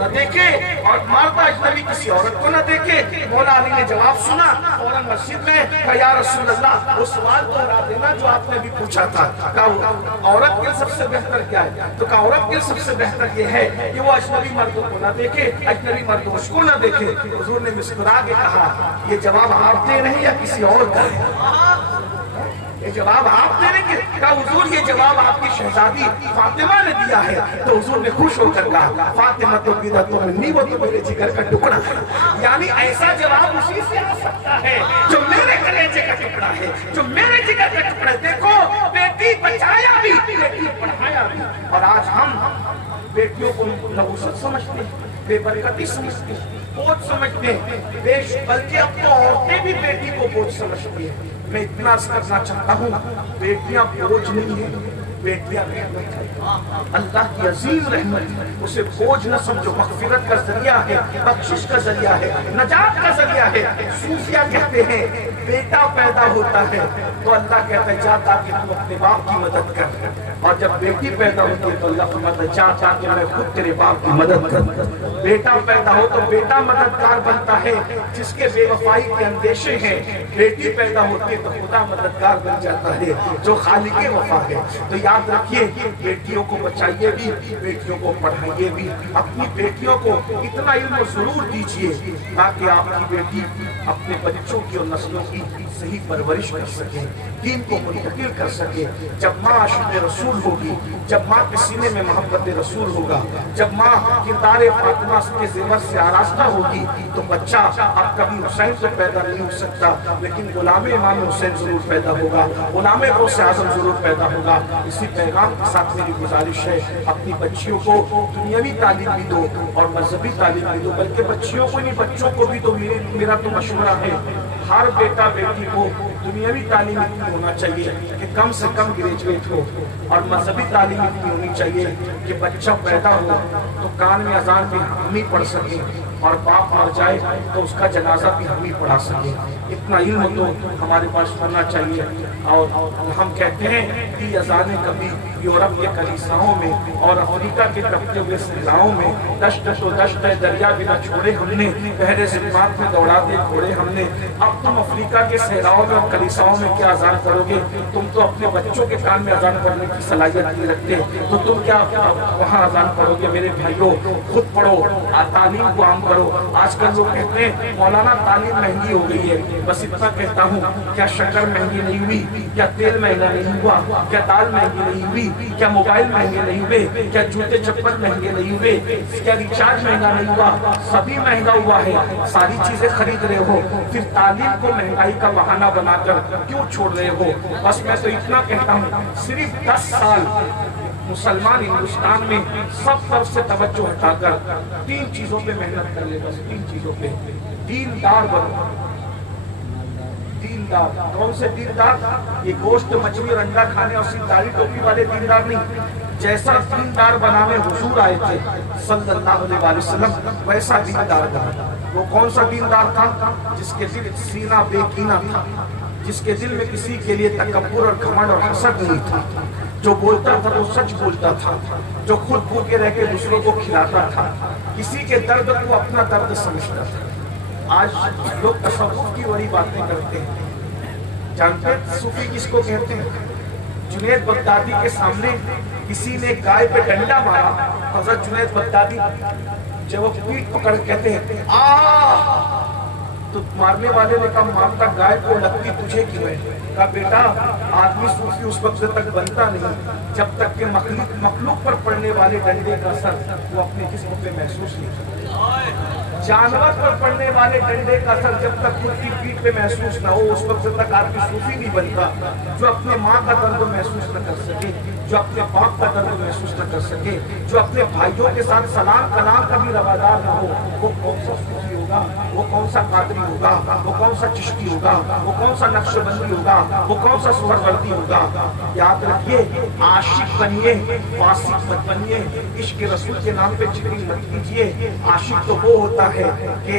نہ دیکھے اور مرد اجنبی کسی عورت کو نہ دیکھے۔ مولا علی نے جواب سنا، فوراً مسجد میں کہا یا رسول اللہ وہ سوال دوہرا دینا جو آپ نے بھی پوچھا تھا۔ کہا عورت کے سب سے بہتر کیا ہے؟ تو کہا عورت کے سب سے بہتر یہ ہے کہ وہ اجنبی مردوں کو نہ دیکھے، اجنبی مردوں اس کو نہ دیکھے۔ حضور نے مسکرا کے کہا یہ جواب آپ دے رہے ہیں یا کسی اور کا ہے؟ یہ جواب آپ دے رہے ہیں؟ کہا حضور یہ جواب آپ کی شہزادی فاطمہ نے دیا ہے۔ تو حضور نے خوش ہو کر کہا فاطمہ تو بیدتوں میں نہیں، وہ تو میرے جگر کا ٹکڑا ہے۔ یعنی ایسا جواب اسی سے آ سکتا ہے جو میرے کلیجے کا ٹکڑا ہے، جو میرے جگر کا ٹکڑا ہے۔ دیکھو بیٹی بچایا بھی، بیٹی پڑھایا بھی۔ اور آج ہم بیٹیوں کو نبوست سمجھتے ہیں، بے برکتی سمجھتے ہیں، بوجھ سمجھتے ہیں، بلکہ اب تو عورتیں بھی بیٹی کو بوجھ سمجھتی ہیں۔ میں اتنا عرض کرنا چاہتا ہوں بیٹیاں بوجھ نہیں ہیں، بیٹیاں رحمت ہے، اللہ کی عظیم رحمت ہے۔ اسے بوجھ نہ سمجھو، مغفرت کا ذریعہ ہے، بخشش کا ذریعہ ہے، نجات کا ذریعہ ہے۔ صوفیہ کہتے ہیں بیٹا پیدا ہوتا ہے تو اللہ کہتا ہے جا تاکہ تم اپنے باپ کی مدد کر، اور جب بیٹی پیدا ہوتی ہے تو اللہ فرماتا ہے جا تاکہ میں خود تیرے باپ کی مدد کر۔ بیٹا پیدا ہو تو بیٹا مددگار بنتا ہے جس کے بے وفائی کے اندیشے ہیں، بیٹی پیدا ہوتی ہے تو خدا مددگار بن جاتا ہے جو خالق وفا ہے۔ تو یاد رکھیے بیٹیوں کو بچائیے بھی، بیٹیوں کو پڑھائیے بھی، اپنی بیٹیوں کو اتنا علم ضرور دیجیے تاکہ آپ کی بیٹی اپنے بچوں کی اور نسلوں کی صحیح پرورش کر سکے، دین کو منتقل کر سکے۔ جب ماں عاشق رسول ہوگی، جب ماں کے سینے میں محبت رسول ہوگا، جب ماں کردار فاطمہ کے زیور سے آراستہ ہوگی تو بچہ اب کبھی حسین سے پیدا نہیں ہو سکتا لیکن غلام امام حسین ضرور پیدا ہوگا، غلام غوث اعظم ضرور پیدا ہوگا۔ اسی پیغام کے ساتھ میری گزارش ہے اپنی بچیوں کو دنیاوی تعلیم بھی دو اور مذہبی تعلیم بھی دو، بلکہ بچیوں کو نہیں بچوں کو بھی دو۔ میرا تو مشورہ ہے ہر بیٹا بیٹی کو دنیاوی تعلیم اتنی ہونا چاہیے کہ کم سے کم گریجویٹ ہو، اور مذہبی تعلیم اتنی ہونی چاہیے کہ بچہ پیدا ہو تو کان میں اذان بھی ہم ہی پڑھ سکیں اور باپ مر جائے تو اس کا جنازہ بھی ہم ہی پڑھا سکیں۔ اتنا علم تو ہمارے پاس ہونا چاہیے۔ اور ہم کہتے ہیں کہ اذانیں کبھی یورپ کے کلیساؤں میں اور افریقہ کے کپتے ہوئے صحراؤں میں دشت تو دشت ہے دریا بھی نہ چھوڑے ہم نے، بحر ظلمات میں دوڑا دے گھوڑے ہم نے۔ اب تم افریقہ کے صحراؤں میں اور کلیساؤں میں کیا اذان کرو گے؟ تم تو اپنے بچوں کے کان میں اذان پڑھنے کی صلاحیت نہیں رکھتے تو تم کیا وہاں اذان پڑھو گے؟ میرے بھائیوں خود پڑھو، تعلیم کو عام کرو۔ آج کل لوگ کہتے ہیں مولانا تعلیم مہنگی ہو گئی ہے، بس اتنا کہتا ہوں کیا شکر مہنگی نہیں ہوئی؟ کیا تیل مہنگا نہیں ہوا؟ کیا دال مہنگی نہیں ہوئی؟ کیا موبائل مہنگے نہیں ہوئے؟ کیا جوتے چپل مہنگے نہیں ہوئے؟ کیا ریچارج مہنگا نہیں ہوا؟ سبھی مہنگا ہوا ہے، ساری چیزیں خرید رہے ہو، پھر تعلیم کو مہنگائی کا بہانہ بنا کر کیوں چھوڑ رہے ہو؟ بس میں تو اتنا کہتا ہوں صرف 10 سال مسلمان ہندوستان میں سب طرف سے توجہ ہٹا کر 3 چیزوں پہ محنت کر لے، بس 3 چیزوں پہ۔ دیندار بنو، دیندار۔ کون سے دیندار؟ یہ گوشت مچھلی اور انڈا کھانے اور صرف داڑھی ٹوپی والے دیندار نہیں، جیسا دیندار بنانے حضور آئے تھے صلی اللہ علیہ وسلم ویسا دیندار بنا۔ وہ کون سا دیندار تھا؟ جس کے دل سینہ بے کینہ تھا، جس کے دل میں کسی کے لیے تکبر اور گھمنڈ اور حسد نہیں تھا، جو بولتا تھا وہ سچ بولتا تھا، جو خود بھوکے رہ کے دوسروں کو کھلاتا تھا، کسی کے درد کو اپنا درد سمجھتا تھا۔ آج لوگ تصوف کی بڑی باتیں کرتے ہیں، جانتے صوفی کس کو کہتے ہیں؟ جنید بغدادی کے سامنے کسی نے گائے پہ ڈنڈا مارا، حضرت جنید بغدادی جب وہ پیٹ پکڑ کہتے ہیں آہ، تو مارنے والے نے کہا مارتا گائے کو لگتی تجھے کیوں ہے؟ کہا بیٹا آدمی صوفی اس وقت تک بنتا نہیں جب تک کہ مخلوق پر پڑنے والے ڈنڈے کا اثر وہ اپنے جسم پہ محسوس نہیں کرتا۔ جانور پر پڑنے والے ڈنڈے کا اثر جب تک خود کی پیٹھ پہ محسوس نہ ہو اس وقت تک آدمی صوفی نہیں بنتا۔ جو اپنے ماں کا درد محسوس نہ کر سکے، جو اپنے باپ کا درد محسوس نہ کر سکے، جو اپنے بھائیوں کے ساتھ سلام کلام کا بھی روادار نہ ہو، وہ کون سا صوفی ہوگا؟ وہ کون سا قادری ہوگا؟ وہ کون سا چشتی ہوگا؟ وہ کون سا نقش بندی ہوگا؟ وہ کون سا سہروردی ہوگا؟ یاد رکھیے عاشق بنیے، فاسق مت بنیے، عشق رسول کے نام پہ چغری مت کیجیے۔ عاشق تو وہ ہوتا ہے کہ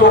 2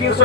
300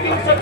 300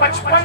55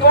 2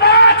5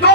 2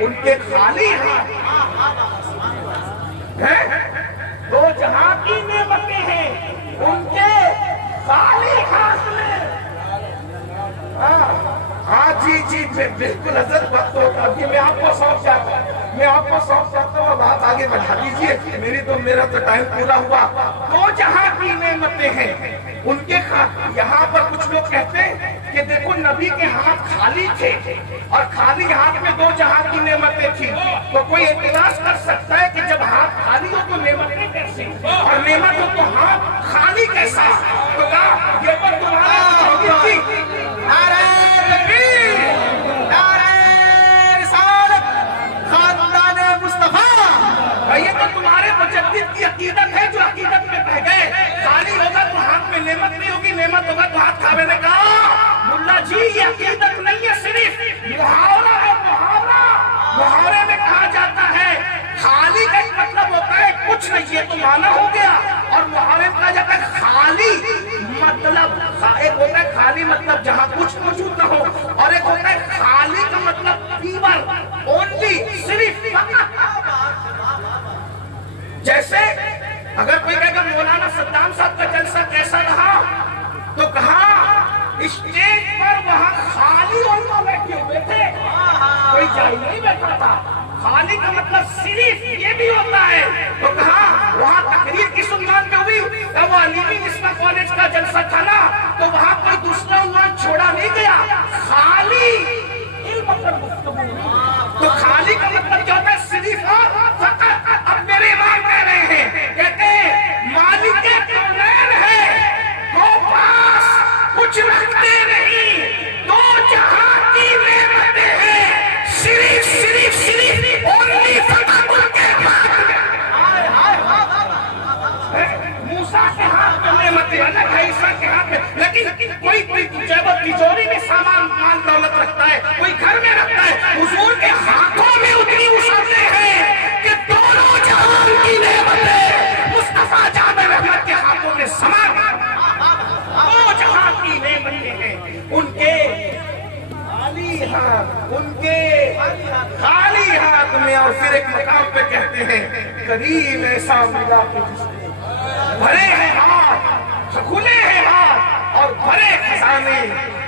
ان کے خالی ہاتھ ہیں، دو جہاں کی نعمتیں ہیں ان کے خالی ہاتھ میں۔ ہاں جی جی بالکل حضرت، وقت ہوگا ابھی میں آپ کو سونپ جاتا ہوں، میں آپ کو سونپ جاتا ہوں، اب آپ آگے بڑھا دیجیے، میرا تو ٹائم پورا ہوا۔ دو جہاں کی نعمتیں ہیں ان کے یہاں پر کچھ لوگ کہتے ہیں کہ دیکھو نبی کے ہاتھ خالی تھے اور خالی ہاتھ میں دو جہاں کی نعمتیں تھیں، تو کوئی اعتراض کر سکتا ہے کہ جب ہاتھ خالی ہو تو نعمتیں کیسے، اور نعمت ہو تو ہاتھ خالی کیسا؟ تو کہا یہ پر تمہارا یہ تو تمہارے مجدد کی عقیدت ہے جو عقیدت میں بہ گئے، خالی ہوگا تو ہاتھ میں نعمت نہیں ہوگی، نعمت ہوگا تو ہاتھ کھانے نے کہا ملا جی یہ عقیدت نہیں ہے، صرف محاورہ ہے، محاورے میں کہا جاتا ہے خالی کا ایک مطلب ہوتا ہے کچھ نہیں، یہ تو معنی ہو گیا، اور محاورے میں کہا جاتا ہے خالی مطلب، ایک ہوتا ہے خالی مطلب جہاں کچھ موجود نہ ہو، اور ایک ہوتا ہے خالی کا مطلب پیور اونلی، صرف۔ جیسے اگر کوئی کہے کہ مولانا صدام صاحب کا جلسہ کیسا رہا تو کہا اسٹیج پر وہاں خالی علماء بیٹھے ہوئے تھے، کوئی جاہل نہیں بیٹھا تھا، خالی کا مطلب صرف یہ بھی ہوتا ہے، تو کہا وہاں تقریر کس عنوان پہ ہوئی؟ وہ علیمی نسبہ کالج کا جلسہ تھا نا، تو وہاں کوئی دوسرا عنوان چھوڑا نہیں گیا، خالی علم پر گفتگو۔ تو خالی کا مطلب کیا ہوتا ہے؟ صرف اور فقط۔ اب میرے امام کہہ رہے ہیں، کہتے ہیں مالک کونین ہے، دو پاس کچھ رکھتے نہیں، دو جہاں کی نعمتیں ہیں، صرف اونلی فقط ان کے ہاتھ میں۔ موسیٰ کے ہاتھ میں نعمتیں الگ ہے، عیسیٰ کے ہاتھ میں، لیکن کوئی تجوری میں سامان مال دولت رکھتا ہے، کوئی گھر میں رکھتا ہے، حضور کے ہاتھوں میں اتنی وسعتیں ہیں کہ دونوں جہاں کی نعمتیں مصطفیٰ جامع رحمت کے ہاتھوں میں سما گئی، دو جہاں کی نعمتیں ہیں ان کے خالی ہاتھ، ان کے خالی ہاتھ میں۔ اور پھر ایک مقام پہ کہتے ہیں کریم ایسا ملا کہ جس نے بھرے ہیں ہاتھ، کھلے ہیں ہاتھ اور بھرے خزانے،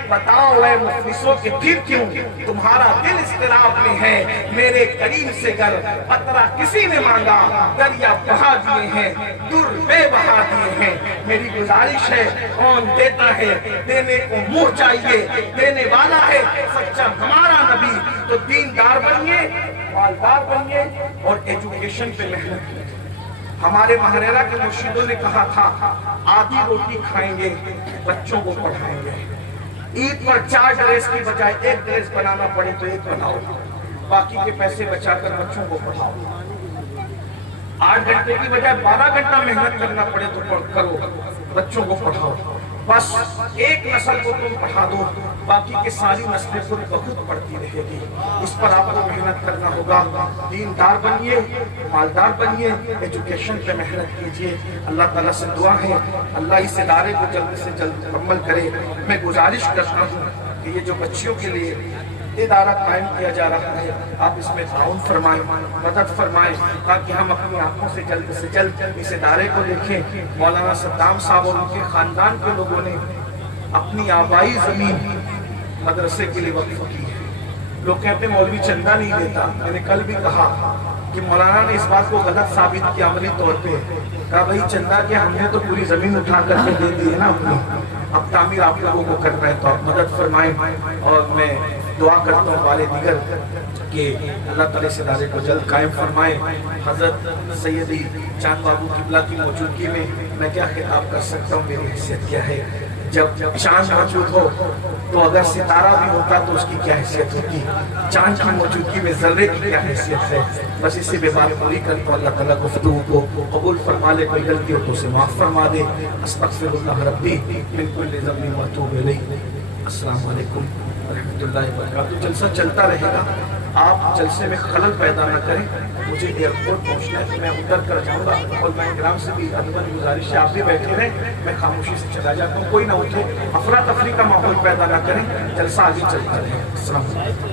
بتاؤ اے مفلسوں کہ پھر کیوں تمہارا دل اضطراب میں ہے؟ میرے کریم سے گر قطرہ کسی نے مانگا، دریا بہا دیے ہیں، در بے بہا دیے ہیں۔ میری گزارش ہے کون دیتا ہے، دینے کو منہ چاہیے، دینے والا ہے سچا ہمارا نبی۔ تو دیندار بنیے، مالدار بنیے اور ایجوکیشن پہ محنت کیجیے۔ ہمارے مہریرہ کے مرشدوں نے کہا تھا آدھی روٹی کھائیں گے، بچوں کو پڑھائیں گے، عید پر 4 ڈریس کی بجائے 1 ڈریس بنانا پڑے تو 1 بناؤ، باقی کے پیسے بچا کر بچوں کو پڑھاؤ، 8 گھنٹے کی بجائے 12 گھنٹہ محنت کرنا پڑے تو کرو، بچوں کو پڑھاؤ، بس ایک نسل کو تم پڑھا دو، باقی کے ساری نسلیں خود بخود پڑھتی رہے گی۔ اس پر آپ کو محنت کرنا ہوگا۔ دیندار بنیے، مالدار بنیے، ایجوکیشن پہ محنت کیجیے۔ اللہ تعالیٰ سے دعا ہے اللہ اس ادارے کو جلد سے جلد مکمل کرے۔ میں گزارش کرتا ہوں کہ یہ جو بچیوں کے لیے ادارہ قائم کیا جا رہا ہے آپ اس میں تعاون فرمائیں، مدد فرمائیں، تاکہ ہم اپنی آنکھوں سے جلد اس ادارے کو دیکھیں۔ مولانا صدام صاحب اور ان کے خاندان کے لوگوں نے اپنی آبائی زمین مدرسے کے لیے وقف کی ہے۔ لوگ کہتے ہیں مولوی چندہ نہیں دیتا، میں نے کل بھی کہا کہ مولانا نے اس بات کو غلط ثابت کیا عملی طور پہ، کہا بھائی چندہ کے ہم نے تو پوری زمین اٹھا کر کے دے دی ہے نا اپنی، اب تعمیر آپ لوگوں کو کرنا ہے تو آپ مدد فرمائیں۔ اور میں دعا کرتا ہوں بارے دیگر کہ اللہ تعالیٰ اس ادارے کو جلد قائم فرمائے۔ حضرت سیدی چاند بابو قبلہ کی موجودگی میں کیا خطاب کر سکتا ہوں، میری حیثیت کیا ہے؟ جب چاند موجود ہو تو اگر ستارہ بھی ہوتا تو اس کی کیا حیثیت ہوگی، چاند کی موجودگی میں ذرے کی کیا حیثیت ہے؟ بس اسی پہ بات پوری کرتا ہوں۔ اللہ تعالیٰ گفتگو کو قبول فرما لے، کوئی غلطی ہو تو اسے معاف فرما دے۔ استغفر اللہ ربی من کل ذنب واتوب الیہ۔ السلام علیکم ورحمۃ اللہ وبرکاتہ۔ جلسہ چلتا رہے گا، آپ جلسے میں خلل پیدا نہ کریں۔ مجھے ایئرپورٹ پہنچنا ہے تو میں اتر کر جاؤں گا، اور میں کرام سے بھی ادباً گزارش ہے آپ بھی بیٹھے رہیں، میں خاموشی سے چلا جاتا ہوں، کوئی نہ اٹھے، افراتفری کا ماحول پیدا نہ کریں، جلسہ آگے چلتا رہے۔ السلام علیکم۔